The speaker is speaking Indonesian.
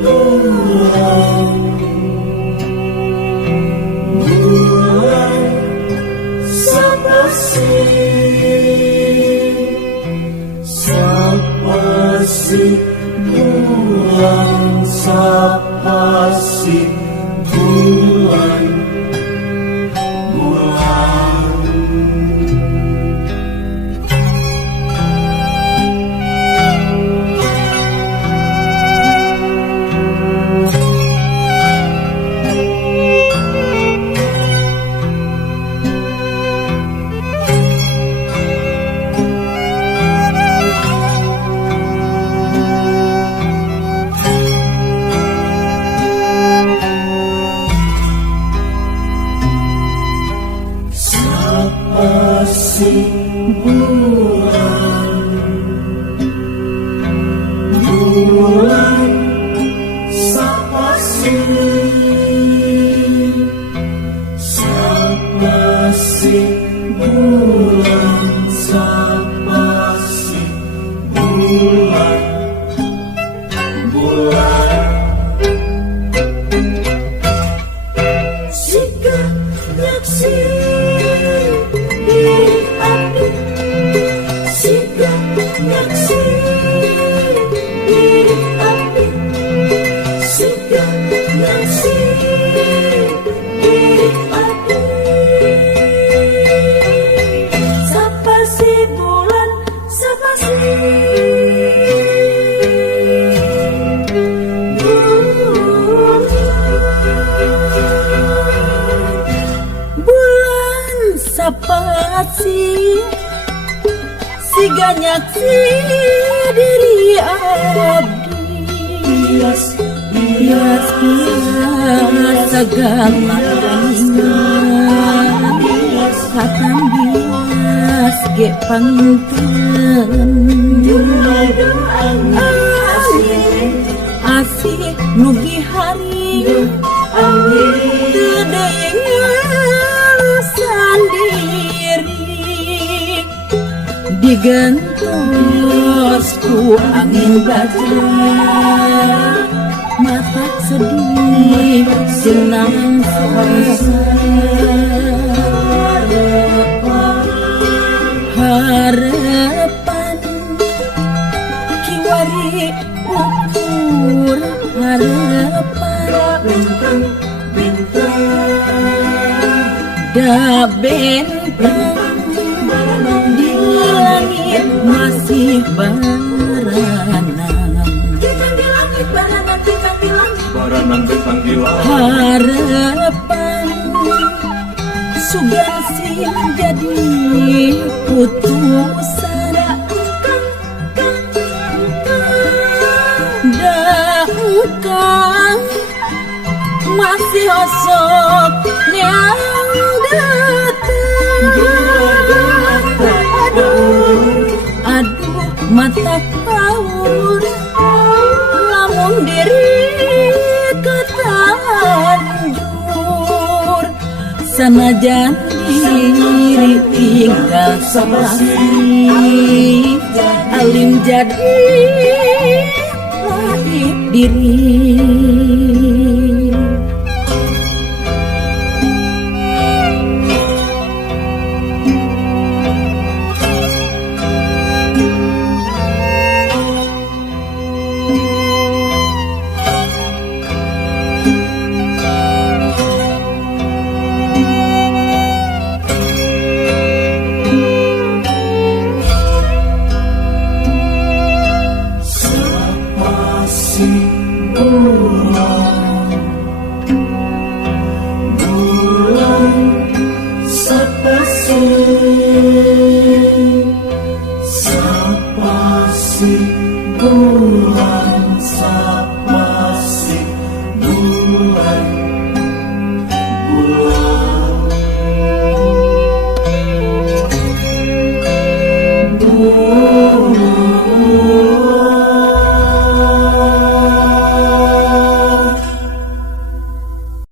bulan, bulan, siapa sih bulan, siapa sih bulan, bulan. Siapa sih bulan, bulan, siapa sih bulan, siapa sih bulan, bulan. Sikapnya sih si ganyak si diri abdi bias segala bias katam bias ge panginten asih nugi hari digentos ku angin badai, mata sedih senang harapan kiwari ukur harapan da bentang di langit masih baranang, baranang bentang di langit, harapan sugan sih jadi putusan dahukan masih osok yang aduh mata kaur lamun diri ketanjur sanajan diri tinggal selasih alim jadi lahir diri. Bulan, bulan, siapa sih bulan, siapa sih bulan, bulan.